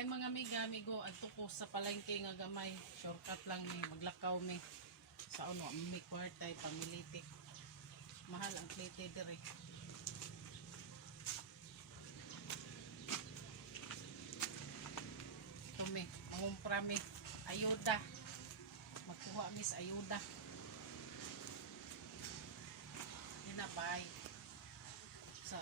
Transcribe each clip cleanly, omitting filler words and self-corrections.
Ay mga amigo, adto ko sa palengke nga gamay. Shortcut lang ni maglakaw mi. Sa ano, mi kwartay pamilitik. Mahal ang plate dire. Ito mi, mangumpra mi. Ayuda. Magkuha mi sa ayuda. Hinabay. Sa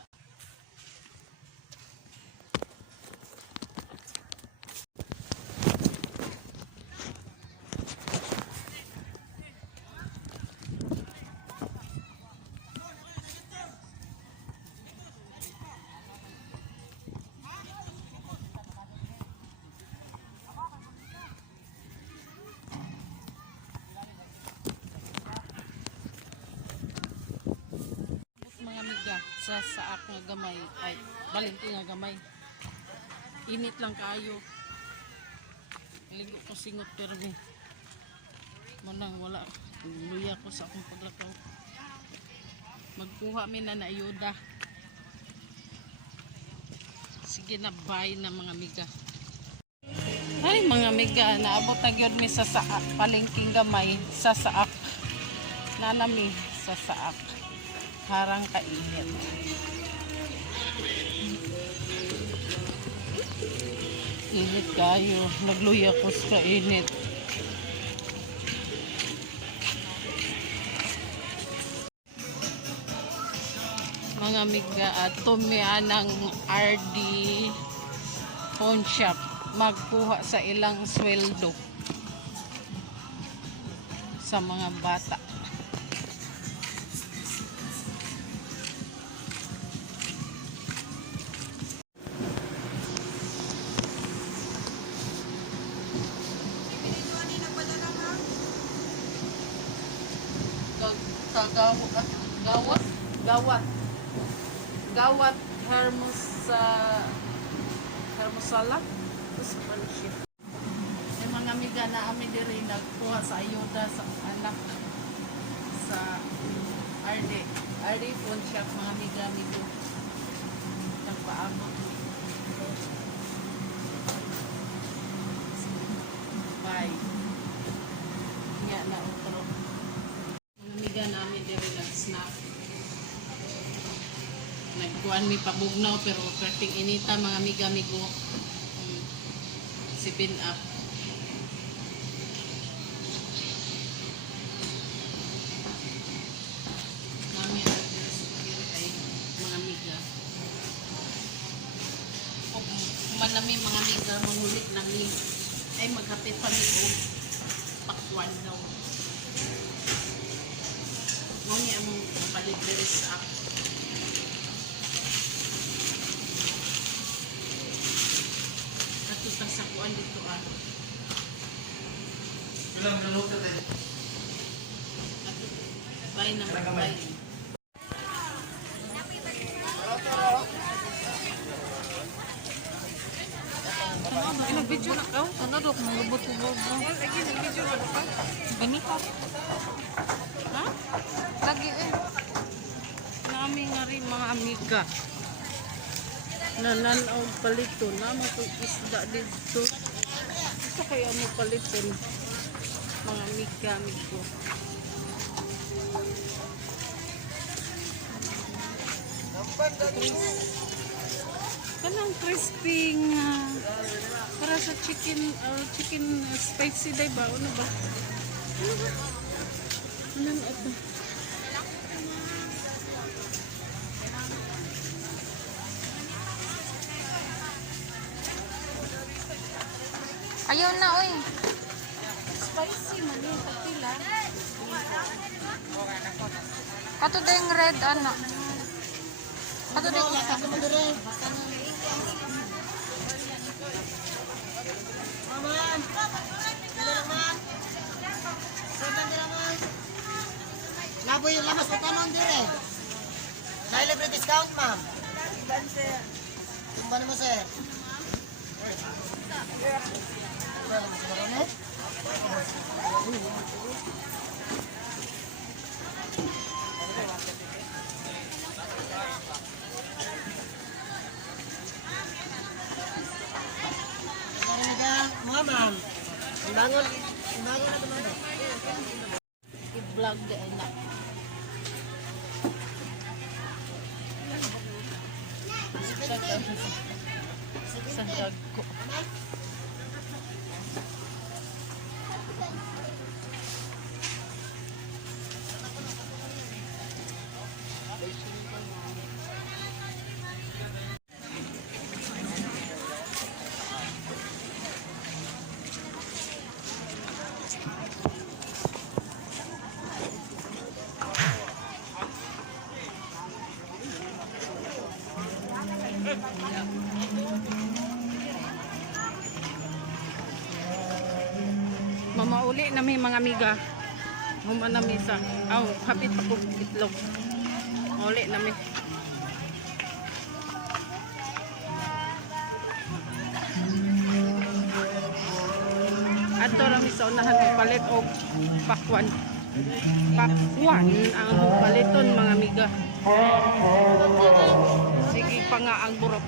mga amiga sa saak nga gamay ay balente nga gamay, init lang kayo, ligo ko singot permi manang wala luya ko sa akong paglakaw. Magkuha mi na ayuda. Sige na, bye na mga amiga. Ay mga amiga, naabot na gyud mi sa saak palengking gamay sa saak nanami sa saak harang kainit. Init kayo, nagluya ko sa init. Mga amiga, tumian ng RD pawn shop, magkuha sa ilang sweldo sa mga bata. Gawat hermosala sa panship. Ay mga amiga, na ami diri nagkuha sa ayuda sa anak sa RD pawn shop mga amiga amigo. Nagpaabot. Bye. Nga na utro. Mga amiga namin diri nag-snack. Nagkuhan mi pabugnaw pero perting inita mga amiga-amigo. 7-up. Mami address ay mga amiga. Kung manami mga amiga mangulit na ni ay maghapit pa mi og pakwan daw. Mami among mapalit diri sa app. Sa kuan dito Ilang minuto din. Bye na bye. Nag-video na ka? Ano daw kung malubot-ubog bro? Lagi nag-video na ka? Gani ka? Ha? Lagi Nami nga rin mga amiga. Nananaw paliton na matong isda dito. Ito kaya mo paliton mga amiga-amigo. Kanang crispy nga para sa chicken spicy day ba? Ano ba? Ano ito? Ayaw na, oy. Spicy man yung kapila. Kato ding red, ano? Kato ding Laboy yung lamas na tanong dire. May libre discount, ma'am. Tumban mo, sir. Bangon. Bangon na tumanda. I-vlog din na. Sa dag ko. Mamauli na may mga amiga. Humana mi sa hapit ako itlog. Uli na mi. Adto ra mi sa unahan magpalit og pakwan. Pakwan ang paliton mga amiga. Sige pa nga ang burok.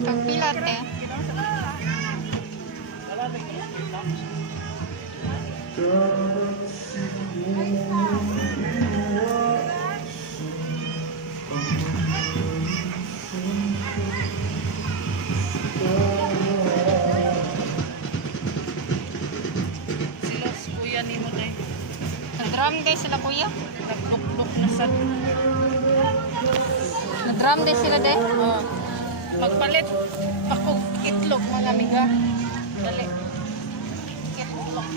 Pagpilat eh. Sila si kuya ni mo na Nag-drum day sila kuya. nagluk-luk na sa Nag-drum day sila de. magpalit ako itlog mga amiga. Dali. Itlog.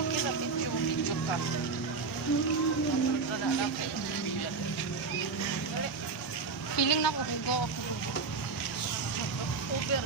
Okay na video ka. Feeling na ko go. Over.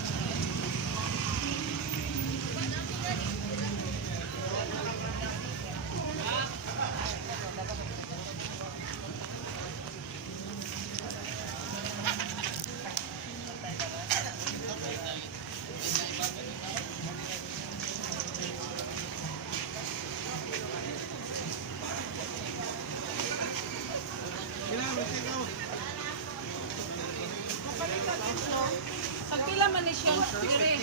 Pagpila man ni siya? Dire.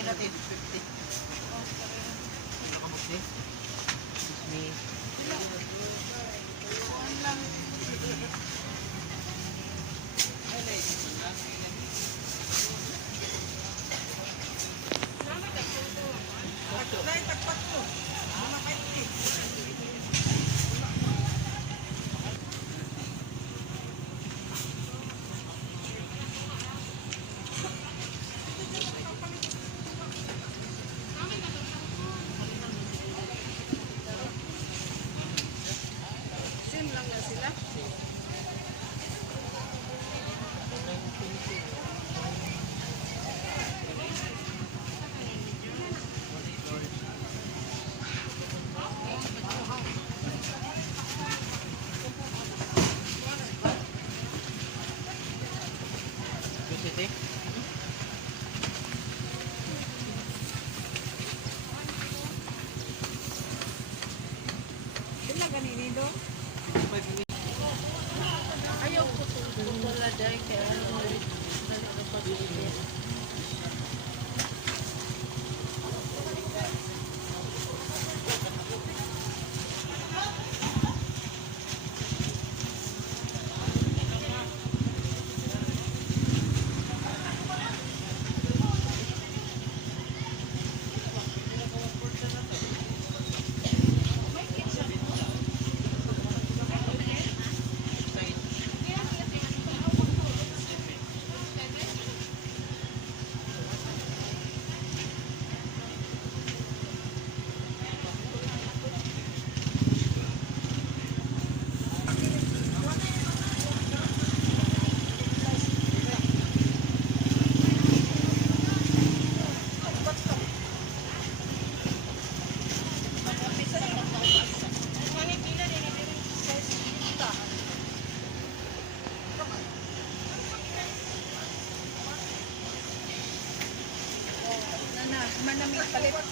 Same lang na sila. Ayaw ko itong wala dahil kaya ano dali ka pag-ibig.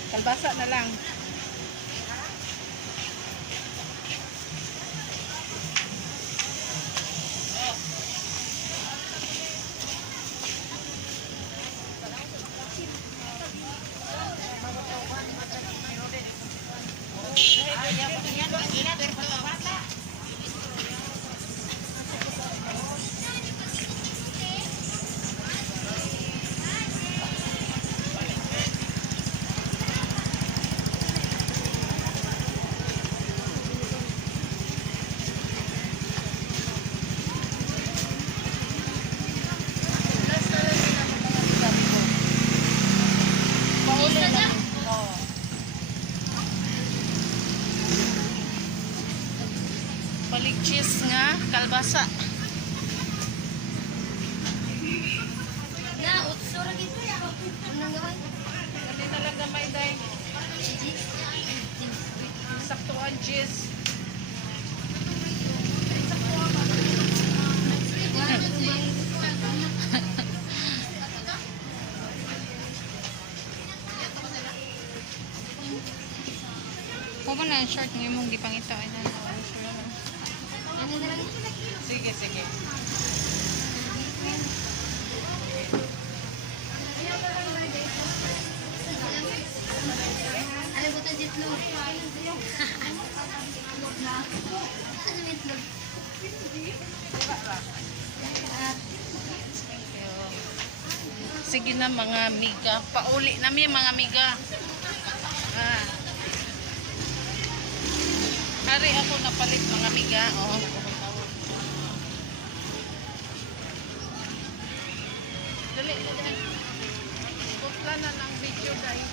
Kalbasa na lang. Pauli lang. Oo. Paligchis nga, kalbasa. Na, utsura gitu ya. Unang gawin. Dali na lang gamay, day. Saktuan, cheese. Kung na ang short ng imong gipangita ay na. Ano na lang? Sige, sige. Alam ko ito jitlog. Ano jitlog? Sige na mga miga. Pauli na mi mga miga. Ah. Hari ako napalit mga miga. Oh. Dali. Putla na ng video dahil.